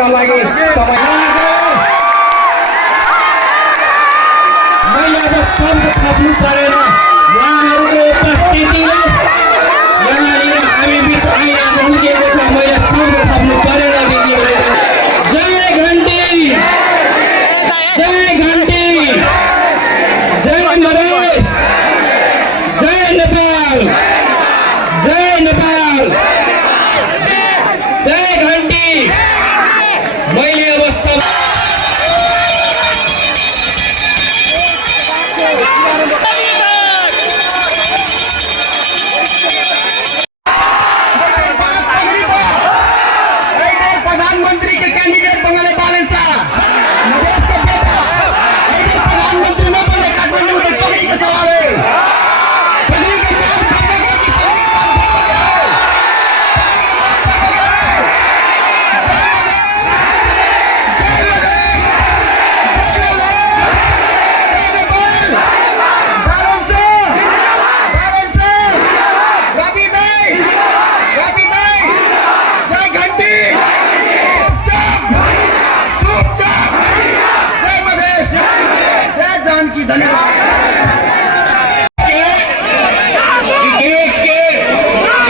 गर्नका लागि मैले अब स्तम्भ थप्नु परेन। उहाँहरूको उपस्थितिले यहाँनिर हामी बिच आइरहेको उम्किएको छ। मैले स्तम्भ थप्नु परेन दिदीबहिनी। जय घन्टी, जय घन्टी, जय मधेस, जय नेपाल, जय नेपाल, जय घन्टी। मैले अब प्रधानमंत्री के कैंडिडेट बंगाले बालन शाह देश का बेटा प्रधानमंत्री न बने काठमांडू में पगड़ी का सवाल है। पगड़ी के बाद भागोगे कि पगड़ी के बाद भागोगे? जय मधेस, जय मधेस, जय नेपाल, बालन शाह, रवि दाई, जय घंटी, चुपचाप, जय मधेस, जय जानकी। धन्यवाद। देश के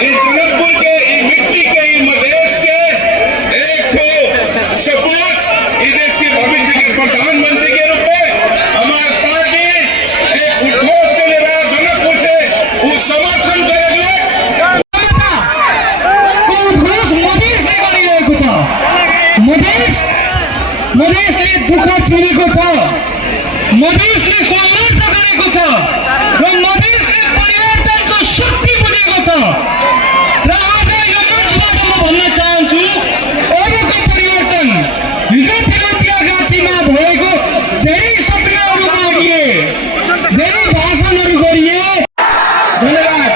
इस जनकपुर के इस मिट्टी के इस मधेश के एक ठो सपूत इस देश के भविष्य के प्रधानमंत्री के रूप में हमारी पार्टी एक उद्घोष के लिए जनकपुर से वो समर्थन करेंगे। उद्घोष मधेसले गरिरहेको छ। मधेसले दुःख छुनेको छ, मधेसले सङ्घर्ष गरेको छ र मधेसले परिवर्तनको शक्ति बुझेको छ। र आज यो मञ्चबाट म भन्न चाहन्छु, अरूको परिवर्तन हिजो तिरौतीगाछीमा भएको धेरै सपनाहरू मागिए, धेरै भाषणहरू गरिए। धन्यवाद।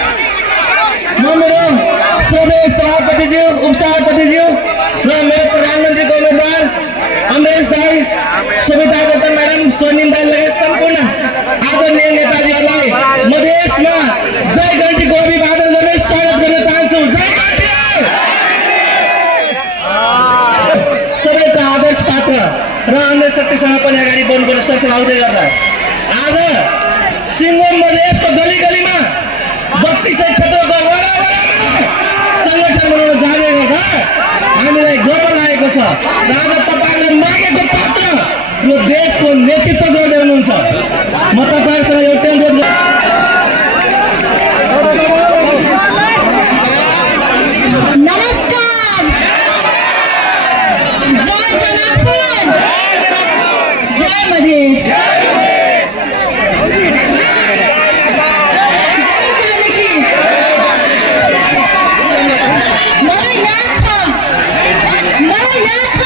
म मेरो श्रद्धेय सभापतिज्यू, उपसभापतिज्यू र मेरो प्रधानमन्त्रीको उम्मेदवार अमरेश दाई, सविता गौतम म्याडम, स्वर्णिम दाई लगायत सम्पूर्ण आदरणीय नेताजीहरूलाई मधेसमा जय घन्टीको अभिवादन गर्दै स्वागत गर्न चाहन्छु। जय घन्टी। सबैको आदर्श पात्र र अन्य शक्तिसँग पनि अगाडि बढ्नुपर्ने सरसल्लाह हुँदै गर्दा आज सिङ्गोम मधेसको गली गलीमा 3200 क्षेत्रको वडामा संगठन बनाउन जाने गर्दा हामीलाई गर्व लागेको छ। र आज तपाईँहरूले मागेको पात्र यो देशको नेतृत्व गर्दै हुनुहुन्छ। म तपाईँहरूसँग एउटा अनुरोध नमस्कार। जय जनकपुर, जय मधेस, मलाई याद छ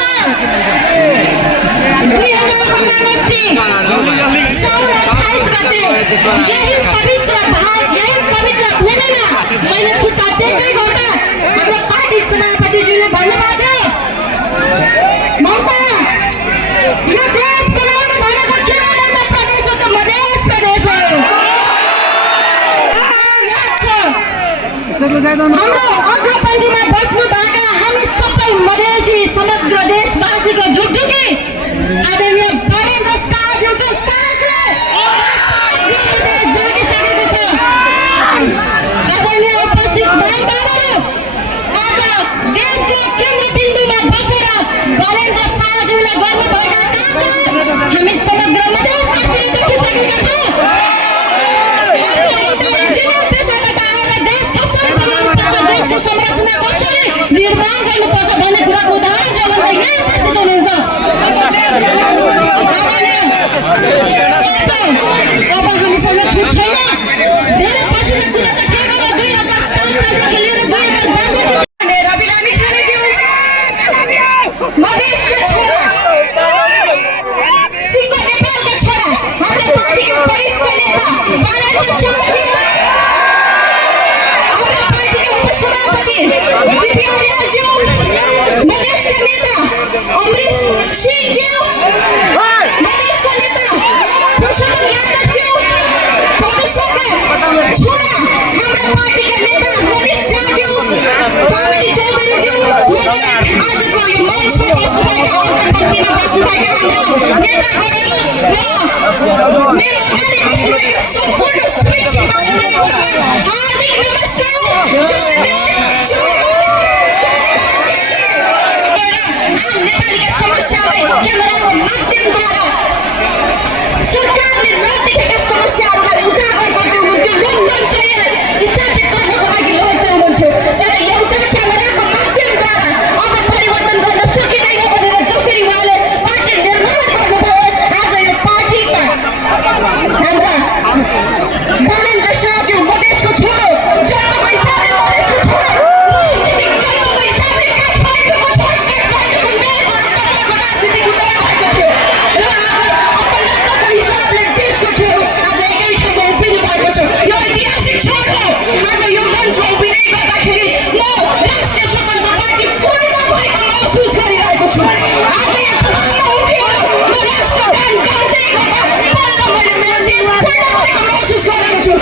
नेताहरू र मेरो अगाडि बस्नुभएका सम्पूर्ण शुभेच्छा भाइबन्धुहरूलाई हार्दिक नमस्कार। नेपालीका समस्यालाई क्यामेराको माध्यमद्वारा सरकारले नदेखेका समस्याहरूलाई उजागर गर्दै हुनुहुन्थ्यो, लोकतन्त्र स्थापित गर्नको लागि लड्दै हुनुहुन्थ्यो। तर एउटा क्यामेराको माध्यमद्वारा अब परिवर्तन गर्न सकिँदैन भनेर जसरी उहाँले पार्टी निर्माण गर्नुभयो, आज यो पार्टीमा हाम्रा बालेन्द्र शाहज्यू मधेसको छोरो, जन्मको हिसाबले मधेसको छोरो, राजनीतिक जन्मको हिसाबले काठमाडौँको छोरो, काठमाडौँको मेयरको राजनीतिक उदय भएको थियो र आज अपराधको हिसाबले देशको छोरो आज एकै ठाउँमा उभिनु भएको छ। यो ऐतिहासिक क्षण हो। आज यो मञ्च उभिँदै गर्दाखेरि म राष्ट्रिय स्वतन्त्र पार्टी पूर्ण भएको महसुस गरिरहेको छु। आज यो सभामा उभिएर म राष्ट्रगान गाउँदै गर्दा बल्ल मैले मेरो देश पूर्ण भएको महसुस गरेको छु।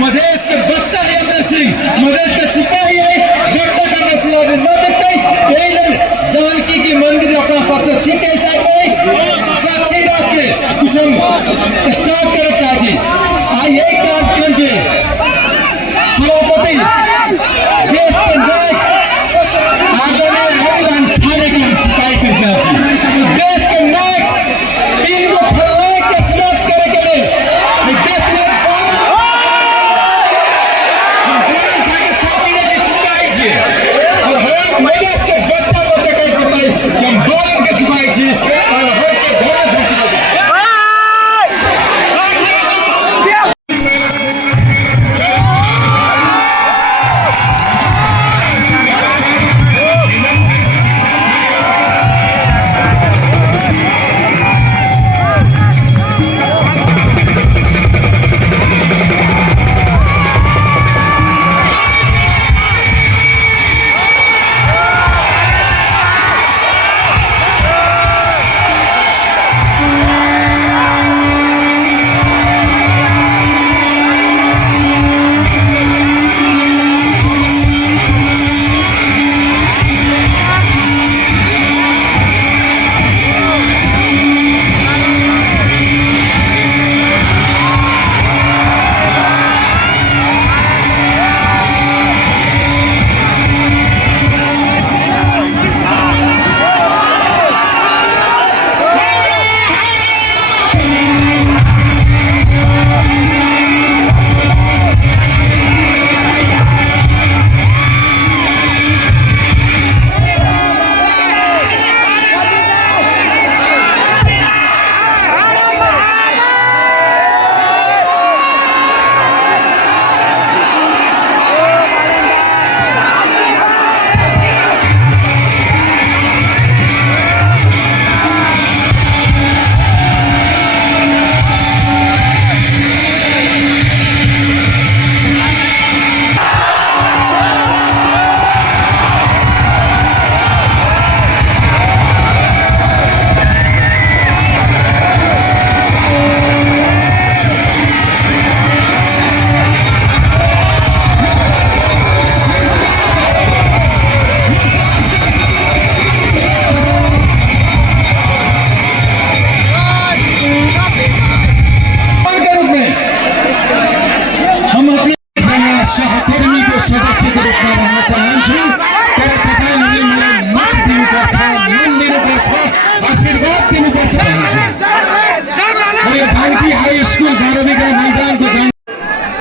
मधेश के बच्चा वीरेंद्र सिंह, मधेश के सिपाही है, जनता कांग्रेस ने नबिकते यही जानकी की मंदिर अपना पक्ष ठीक है साहब भाई साक्षी रख के कुछ हम स्टार्ट करें चाची। आज यही कार्यक्रम के सभापति देश के नायक आदरणीय मोतीलाल ठाणे के सिपाही के चाची, देश के नायक तीन को खलनायक के समाप्त करे के लिए देश के मधेश के बच्चा बच्चा कहीं बताई हम बोल के सिपाही जी और हर के घर में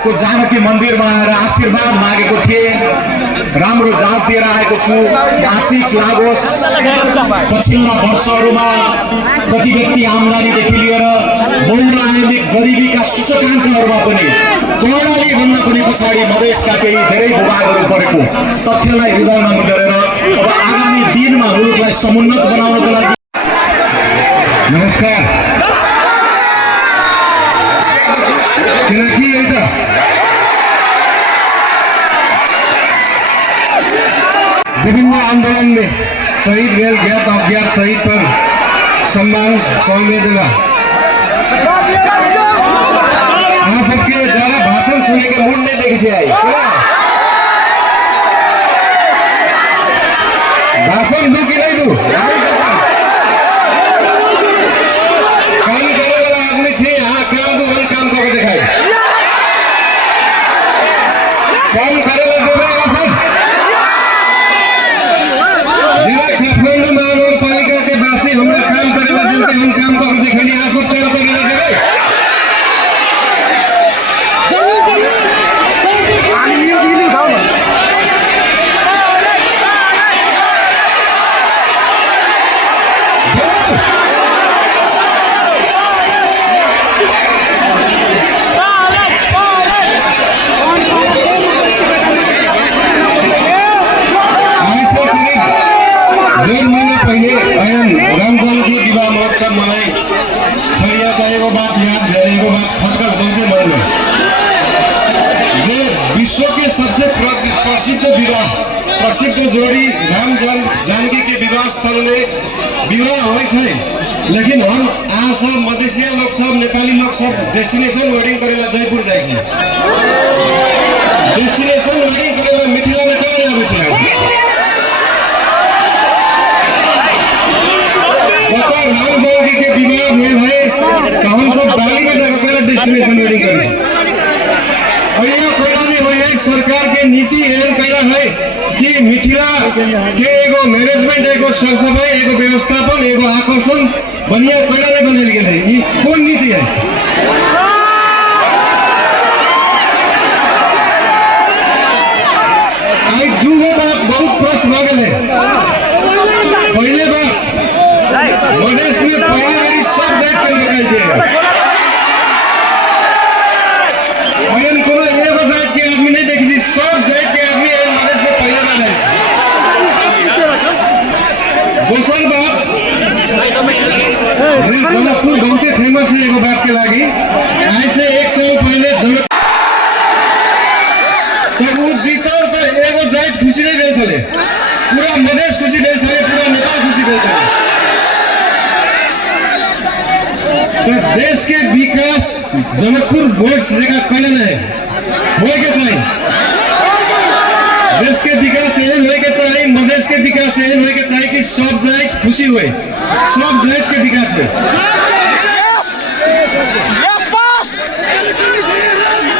को जानकी मन्दिरमा आएर आशीर्वाद मागेको थिएँ। राम्रो जाँच दिएर आएको छु, आशिष लागोस्। पछिल्ला वर्षहरूमा प्रति व्यक्ति आम्दानीदेखि लिएर बहुआयामिक गरिबीका सूचकाङ्कहरूमा पनि कर्णाली भन्दा पनि पछाडि मधेसका केही धेरै भूभागहरू परेको तथ्यलाई हृदयमा गरेर अब आगामी दिनमा मुलुकलाई समुन्नत बनाउनको लागि नमस्कार। किनकि यही त विभिन्न आंदोलन में शहीद हुए ज्ञात अज्ञात शहीद पर सम्मान संवेदना आप सबके द्वारा भाषण सुने के मूड नहीं देखी से आई भाषण दू कि नहीं दू डेढ़ महीना पहले ऐन रामजन्मको विवाह महोत्सव मनाई छैया गएको बात याद भेटेको बात खटखट बस्दै मनले जे विश्व के सबसे प्रसिद्ध विवाह प्रसिद्ध जोड़ी राम जानकी के विवाह स्थल में विवाह हो लेकिन हम आज सब मधेसिया लोग सब नेपाली लोग सब डेस्टिनेशन वेडिंग करेला जयपुर जाए डेस्टिनेशन वेडिंग करेला मिथिला में कहाँ जावे छे जब राम जानकी के विवाह भेल है तो हम सब बाली में जाकर पहले डेस्टिनेशन वेडिंग करे अहिया कोला में हो सरकार के नीति एहन कैला है कि मिथिला के एगो मैनेजमेंट एगो सरसफाई एगो व्यवस्थापन एगो आकर्षण बढ़िया कैला नहीं बनल गेल है ये कौन नीति है आई दूगो बात बहुत प्रश्न हो गए पहले बात मधेश में पहले मेरी सब जात के लगाई थे बहन को एगो जात के आदमी नहीं देखी सब जात के आदमी मधेश में पहले बार आए दोसर बात जनकपुर बहुत फेमस है एगो बात के लागी आज से 1 साल पहले जनक तो वो जीतल तो एगो जात खुशी नहीं भेल छले पूरा मधेश खुशी भेल छले पूरा नेपाल खुशी भेल छले तो देश के विकास जनकपुर बोर्ड जगह कैले नहीं होए के चाहिए देश के विकास एहन होए के चाहिए मधेश के विकास एहन होए के चाहिए कि सब जात खुशी हुए सब जात के विकास हुए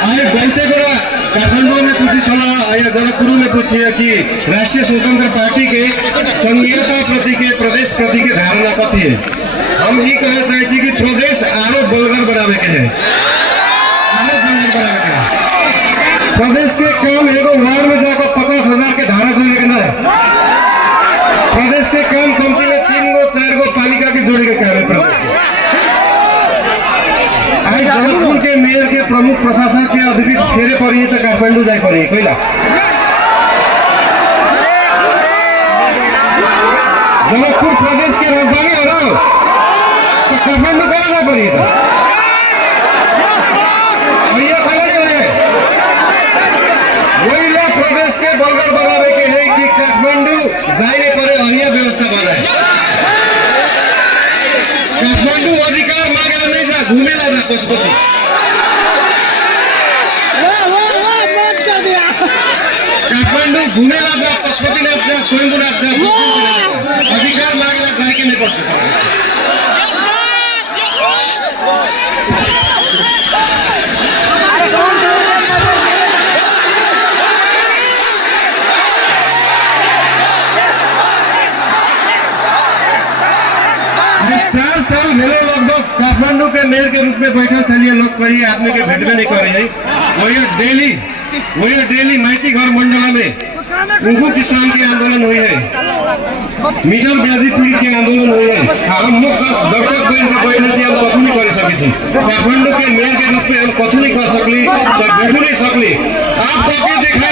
आज बनते गोरा काठमांडू में पूछी चला या जनकपुर में पूछी है कि राष्ट्रीय स्वतंत्र पार्टी के संघीयता प्रति के प्रदेश प्रति के धारणा कथी है हम ये कहना चाहे कि प्रदेश आरो बलगर बनावे के है आरो बलगर बनावे के है प्रदेश के काम एगो वार्ड में जाकर 50,000 के धारा जोड़े के ना प्रदेश के काम कमती में 3 गो 4 गो पालिका के जोड़े के काम है प्रदेश आज जनकपुर के मेयर के प्रमुख प्रशासक के अधिकृत फेरे पड़ी तो काठमांडू जाए पड़ी कोइला जनकपुर प्रदेश के राजधानी हो ना तो काठमांडू कहाँ जा पड़ी भैया खड़ा नहीं है वही लोग प्रदेश के बलगर बनावे के है कि काठमांडू जाने पड़े अहिया व्यवस्था बनाए काठमांडू अधिकार मांगेला नहीं जा घूमेला जा पशुपति काठमांडू घूमेला जा पशुपतिनाथ जा स्वयंभूनाथ जा अधिकार मांगेला जाए के नहीं पड़ता लगभग काठमांडू के मेयर के रूप में बैठे चलिए लोग कहीं आदमी के भेंट में नहीं कर रहे वही डेली माइती घर मंडला में उनको किसान के आंदोलन हुई है मीटर ब्याजी पीड़ित के आंदोलन हुई है हम लोग दर्शक बहन के बैठे से हम कथू नहीं कर सकी काठमांडू के मेयर के रूप में हम कथू नहीं कर सकली बैठू नहीं सकली आप करके देखे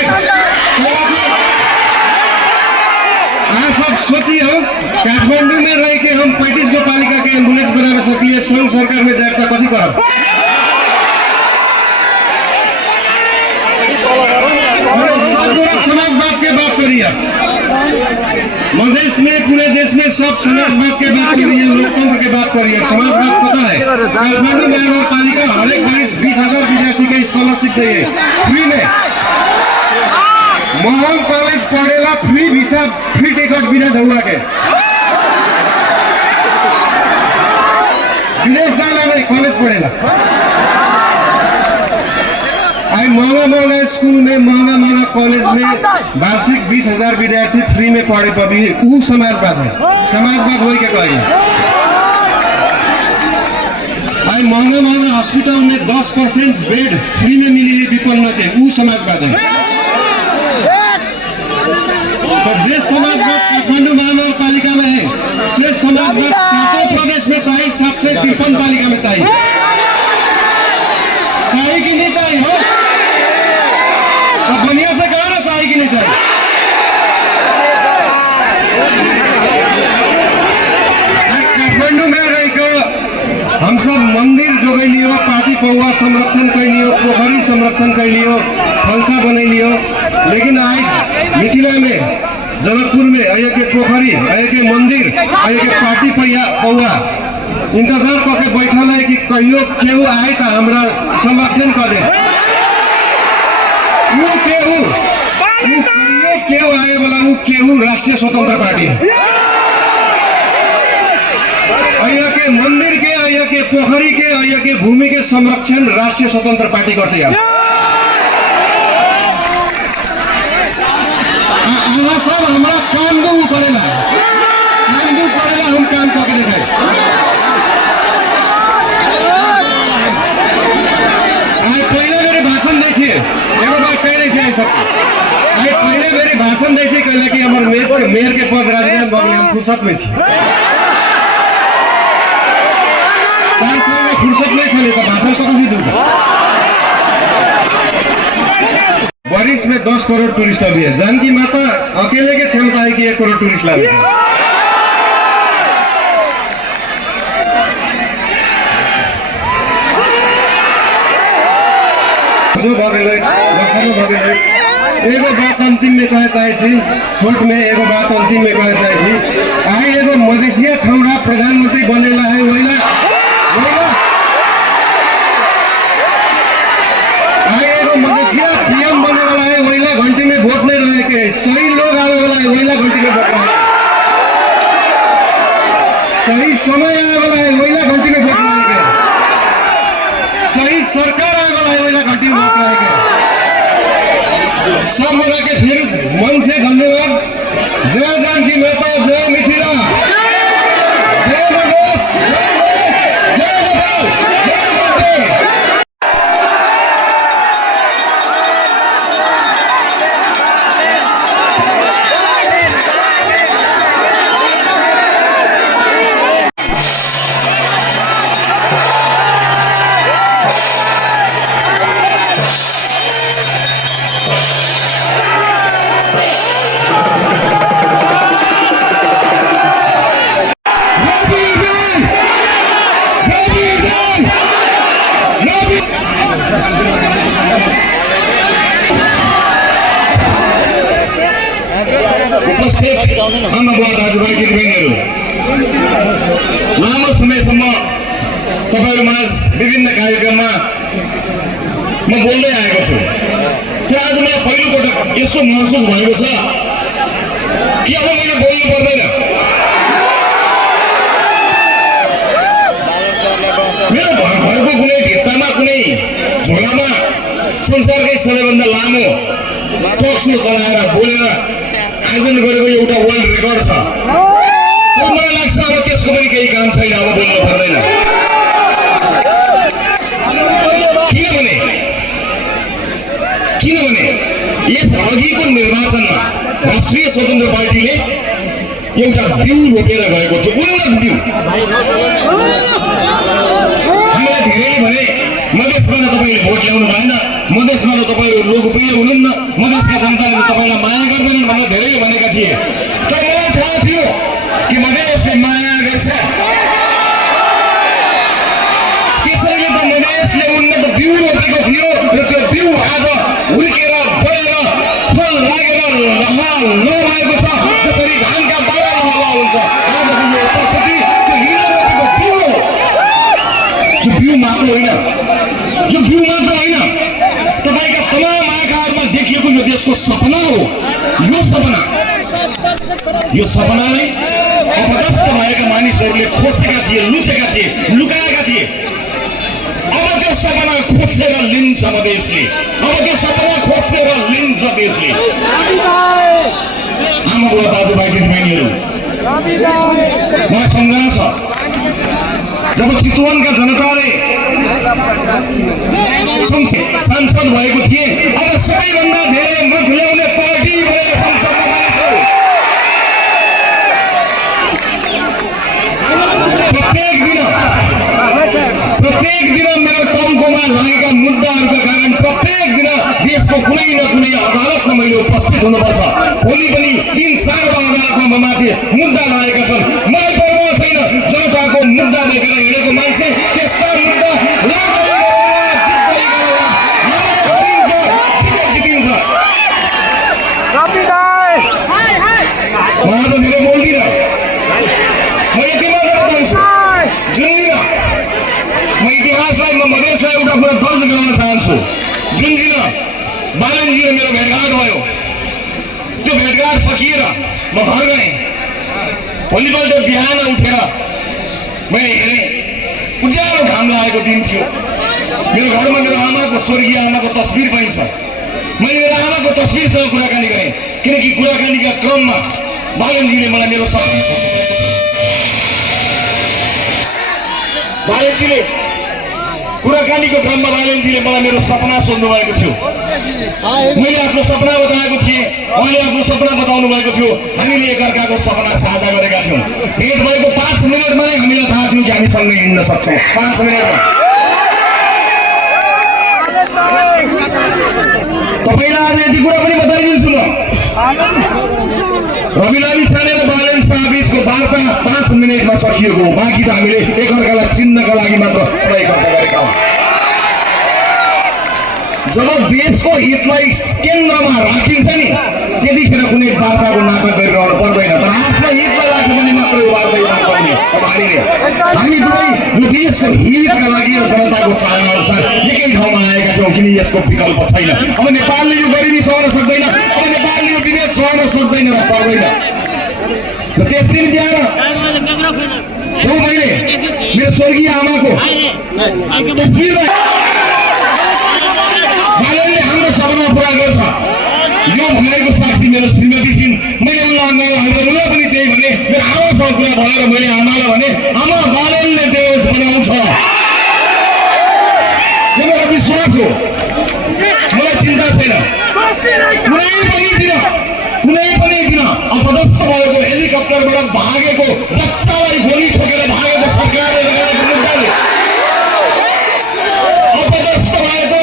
आप सब सोचिए हम काठमांडू में रह के हम 35 गो पालिका के एम्बुलेंस बना सकलिए संघ सरकार में जाए तो कथी करब समाजवाद के बात करिए मधेश में पूरे देश में सब समाजवाद के बात करिए लोकतंत्र के बात करिए समाजवाद पता है काठमांडू महानगर पालिका हर एक 20,000 विद्यार्थी के स्कॉलरशिप चाहिए फ्री में मोहन कॉलेज पढ़ेला फ्री वीसा फ्री टिकट बिना धुआ के विदेश जाना नहीं कॉलेज पढ़ेला आई महंगा स्कूल में महंगा कॉलेज में वार्षिक 20,000 विद्यार्थी फ्री में पढ़े पबी वो समाजवाद है समाजवाद हो के कही आई महंगा हॉस्पिटल में 10% बेड फ्री में मिली है विपन्न के वो समाजवाद है तो जे समाजवाद काठमांडू महानगर पालिका में है से समाजवाद 7 प्रदेश में चाहिए 753 पालिका में चाहिए कि नहीं चाहिए हो तो दुनिया से कहा ना चाहिए कि नहीं चाहिए पौवा संरक्षण कैलियो, पोखरी संरक्षण कैलियो, फलसा बनैलियो, लेकिन आज मिथिला में जनकपुर में अये के पोखरी, अये के मंदिर, अये के पार्टी पौवा इंतजार करके बैठल है कि कहियो केहू आए तो हमरा संरक्षण कर दे। वो केहू आए वाला वो केहू राष्ट्रीय स्वतंत्र पार्टी अया के मंदिर के, अया के पोखरी के, अया के भूमि के संरक्षण राष्ट्रीय स्वतंत्र पार्टी करते हैं। सब हमारा काम दो करेला, हम काम करके दिखाए। आज पहले मेरे भाषण देखिए, एगो बात कह रही है सब। आज पहले मेरे भाषण देखिए कहले कि हमारे मेयर के पद राजनीति बगले हम फुर्सत में थी। 4 साल में फुर्सत नहीं चले तो भाषण कहाँ से दूंगा। बारिश में 10 करोड़ टूरिस्ट अभी है। जानकी माता अकेले के क्षमता है कि 1 करोड़ टूरिस्ट लाए। जो भगले एगो बात अंतिम में कहे चाहे छोट में एगो बात अंतिम में कहे चाहे आई एगो मधेसिया छौड़ा प्रधानमंत्री बनेला है वहीला आई एगो मधेसिया सीएम बने वाला है वहीला घंटी में वोट नहीं रहे के सही लोग आने वाला है वहीला घंटी में वोट रहे सही समय आने वाला है वहीला घंटी में वोट रहे के सही सरकार आने वाला है वहीला घंटी में वोट रहे के सब मिला के फिर मन से धन्यवाद। जय जानकी माता, जय मिथिला, जय मधेश, जय नेपाल, जय भारत। उपस्थित अन्नबुवा दाजुभाइ दिदीबहिनीहरू, लामो समयसम्म तपाईहरुमाझ विभिन्न कार्यक्रममा म बोल्दै आएको छु। त्यो आज मलाई पहिलोपटक यस्तो महसुस भएको छ कि अब मैले बोल्नु पर्दैन। मेरो घरको कुनै भित्तामा कुनै झोलामा संसारकै सबैभन्दा लामो टक शो चलाएर बोलेर आयोजन गरेको एउटा वर्ल्ड रेकर्ड छ। मलाई लाग्छ अब त्यसको पनि केही काम छैन, अब बोल्नु पर्दैन। किनभने यस अघिको निर्वाचनमा राष्ट्रिय स्वतन्त्र पार्टीले एउटा बिउ रोपेर गएको थियो, उन्नत बिउ। हामीलाई धेरैले भने मधेसमा तपाईँले भोट ल्याउनु भएन, मधेसमा त तपाईँहरू लोकप्रिय हुनुहुन्न, मधेसका जनताले तपाईँलाई माया गर्दैनन् भनेर धेरैले भनेका थिए। तर मलाई थाहा थियो कि मधेसले माया गर्छ, त्यसैले त मधेसले उन्नत बिउ रोपेको थियो र त्यो बिउ आज हुर्केर बढेर फल लागेर लगाएको छ। जसरी धानका बारा लहला हुन्छ, आजको यो उपस्थिति त्यो हिँडेर रोपेको बिउ हो। यो बिउ मात्र होइन, तपाईका तमाम आँखाहरूमा देखिएको यो देशको सपना हो। यो सपनालाई अपदस्थ भएका मानिसहरूले खोसेका थिए, लुचेका थिए, लुकाएका थिए। अब त्यो सपना खोसेर लिन्छ मधेसले, अब त्यो सपना खोसेर लिन्छ देशले। आमा बुवा दाजुभाइ दिदीबहिनीहरू, मलाई सम्झना छ जब चितवनका जनताले सांसद भएको थिए, अब सबैभन्दा धेरै मत ल्याउने पार्टी भनेर संसदमा जान्छु। प्रत्येक दिन मेरो टाउकोमा लागेका मुद्दाहरूका कारण प्रत्येक दिन देशको कुनै न कुनै अदालतमा मैले उपस्थित हुनुपर्छ। भोलि पनि 3-4 अदालतमा माथि मुद्दा लागेका छन्। मलाई पर्वाह छैन, जनताको मुद्दा देखेर हिँडेको मान्छे त्यस्ता मुद्दा आज धेरै बोल्दिनँ। म यति मात्र बताउँछु, जुन दिन म इतिहासलाई म मधेसलाई एउटा कुरा दर्ज गराउन चाहन्छु। जुन दिन बालनजी र मेरो भेटघाट भयो, त्यो भेटघाट सकिएर म घर गएँ। भोलिपल्ट बिहान उठेर मैले हेरेँ, उज्यालो घाम लागेको दिन थियो। मेरो घरमा मेरो आमाको, स्वर्गीय आमाको तस्बिर पनि छ। मैले मेरो आमाको तस्बिरसँग कुराकानी गरेँ, किनकि कुराकानीका क्रममा बालनजीले मलाई मेरो कुराकानीको क्रममा बालनजीले मलाई मेरो सपना सोध्नु भएको थियो। मैले आफ्नो सपना बताएको थिएँ, उहाँले आफ्नो सपना बताउनु भएको थियो। हामीले एकअर्काको सपना साझा गरेका थियौँ। भेट भएको 5 मिनटमा नै हामीलाई थाहा थियो कि हामी सँगै हिँड्न सक्छौँ। 5 मिनटमा तपाईँलाई आज यति कुरा पनि बताइदिन्छु म। रवि लामी छाने र बालन शाह बीचको वार्ता 5 मिनटमा सकिएको हो। बाँकी त हामीले एकअर्कालाई चिन्नका लागि मात्र सहयोग गरेका हौँ। जब देशको हितलाई केन्द्रमा राखिन्छ नि, त्यतिखेर कुनै वार्ताको नाटक गरिरहनु पर्दैन। तर आफ्नो हितलाई राख्यो भने मात्रै वार्ता गर्ने। हामी दुवै यो देशको हितका लागि र जनताको चाहना अनुसार एकै ठाउँमा आएका थियौँ, किन यसको विकल्प छैन। अब नेपालले यो गरिबी सहन सक्दैन, अब नेपालले यो विभेद सहन सक्दैन र पर्दैन। र त्यस दिन बिहान जो मैले मेरो स्वर्गीय आमाको तस्बिरमा बालनले हाम्रो सपना पुरा गर्छ यो भनेको साक्षी मेरो श्रीमती छिन्। मैले उनलाई पनि त्यही भने, मेरो आमासँग कुरा भयो र मैले आमालाई भने, आमा बालनले देश बनाउँछ। यो मेरो विश्वास हो, मलाई चिन्ता छैन। कुनै पनि दिन अपदस्थ भएको हेलिकप्टरबाट भागेको बच्चालाई गोली ठोकेर भागेको सरकारले लगाएको मुद्दाले, अपदस्थ भएको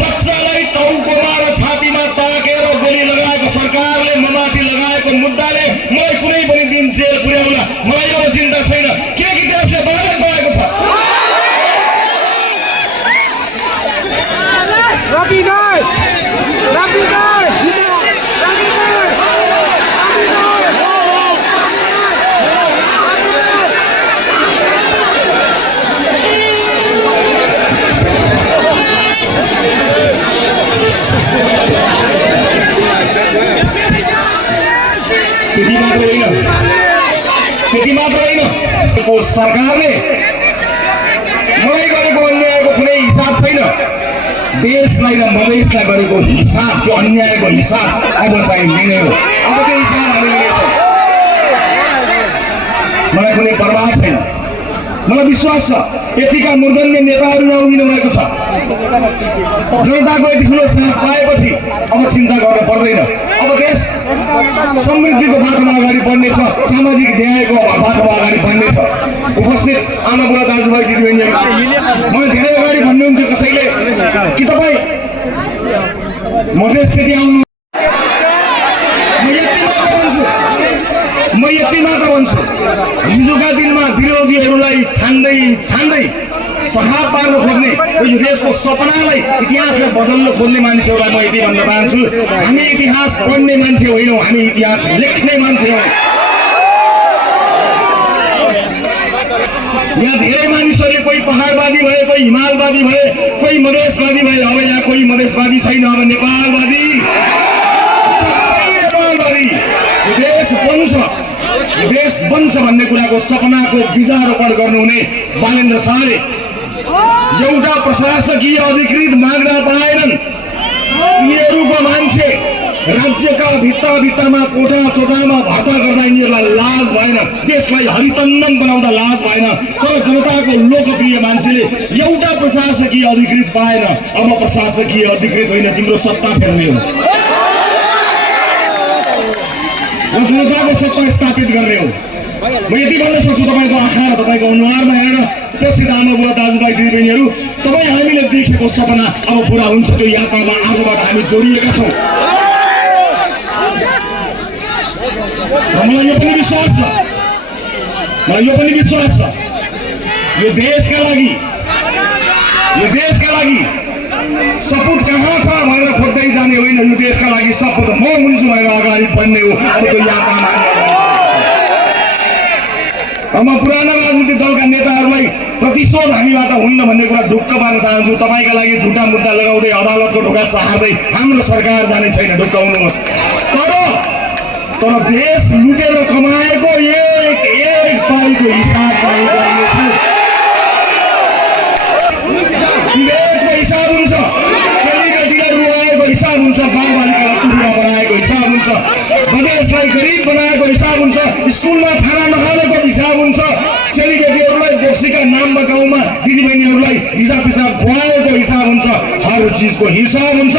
बच्चालाई टाउकोमा र छातीमा ताकेर गोली लगाएको सरकारले ममाथि लगाएको मुद्दाले मलाई कुनै पनि दिन जेल पुर्याउला मलाई अब चिन्ता छैन, किनकि देशले बालक पाएको छ। त्यति मात्र होइन, सरकारले मलाई गरेको अन्यायको कुनै हिसाब छैन। देशलाई र मधेसलाई गरेको हिसाब, त्यो अन्यायको हिसाब अब चाहिँ लिने हो। अब त्यो हिसाब हामी लिनेछौँ। मलाई कुनै परवाह छैन। मलाई विश्वास छ यतिका मूर्धन्य नेताहरू यहाँ उभिनु भएको छ। जनताको यति ठुलो साथ पाएपछि अब चिन्ता गर्नु पर्दैन। अब देश समृद्धिको बाटोमा अगाडि बढ्नेछ, सामाजिक न्यायको बाटोमा अगाडि बढ्नेछ। उपस्थित आमा बुढा दाजुभाइ दिदीबहिनीहरू, मलाई धेरै अगाडि भन्नुहुन्थ्यो कसैले कि तपाईँ मधेसदेखि आउनु। म यति मात्र भन्छु, हिजोका दिनमा विरोधीहरूलाई छान्दै सहार पार्न खोज्ने यो देशको सपनालाई, इतिहासलाई बदल्न खोज्ने मानिसहरूलाई म यति भन्न चाहन्छु, हामी इतिहास पढ्ने मान्छे होइनौँ, हामी इतिहास लेख्ने मान्छे हौँ। यहाँ धेरै मानिसहरूले कोही पहाडवादी भए, कोही हिमालवादी भए, कोही मधेसवादी भए। अब यहाँ कोही मधेसवादी छैन, अब नेपालवादी, सबै नेपालवादी। देश बन्छ भन्ने कुराको सपनाको बीजारोपण गर्नुहुने बालेन्द्र शाहले एउटा प्रशासकीय अधिकृत माग्न पाएनन्। यिनीहरूको मान्छे राज्यका भित्तामा कोठा चोटामा भर्ता गर्दा यिनीहरूलाई लाज भएन, देशलाई हरितन्नम बनाउँदा लाज भएन। तर जनताको लोकप्रिय मान्छेले एउटा प्रशासकीय अधिकृत पाएन। अब प्रशासकीय अधिकृत होइन, तिम्रो सत्ता फेर्ने हो, जनताको सत्ता स्थापित गर्ने हो। म यति भन्न सक्छु, तपाईँको आँखा र तपाईँको अनुहारमा हेरेर उपस्थित आमा बुवा दाजुभाइ दिदीबहिनीहरू, तपाईँ हामीले देखेको सपना अब पुरा हुन्छ। त्यो यात्रामा आजबाट हामी जोडिएका छौँ। मलाई यो पनि विश्वास छ यो देशका लागि सपुत कहाँ छ भनेर खोज्दै जाने होइन, यो देशका लागि सपुत म हुन्छु भनेर अगाडि बढ्ने हो। अब त्यो यात्रामा पुराना राजनीतिक दलका नेताहरूलाई प्रतिशोध हामीबाट हुन्न भन्ने कुरा ढुक्क पार्न चाहन्छु। तपाईँका लागि झुटा मुद्दा लगाउँदै अदालतको ढोका चाहँदै हाम्रो सरकार जाने छैन, ढुक्काउनुहोस्। तर देश लुटेर कमाएको एक एक पाइको हिसाब चाहिँ गर्नेछु। विवेकको हिसाब हुन्छ, चेलीबेटीलाई रुवाएको हिसाब हुन्छ, बालबालिकालाई कुखुरा बनाएको हिसाब हुन्छ, मधेसलाई गरिब बनाएको हिसाब हुन्छ, स्कुलमा खाना नखानेको हिसाब हुन्छ, चेलीबेटीहरूलाई बोक्सीका नाममा गाउँमा दिदीबहिनीहरूलाई हिसाब पिसाब खुवाएको हिसाब हुन्छ, हर चिजको हिसाब हुन्छ।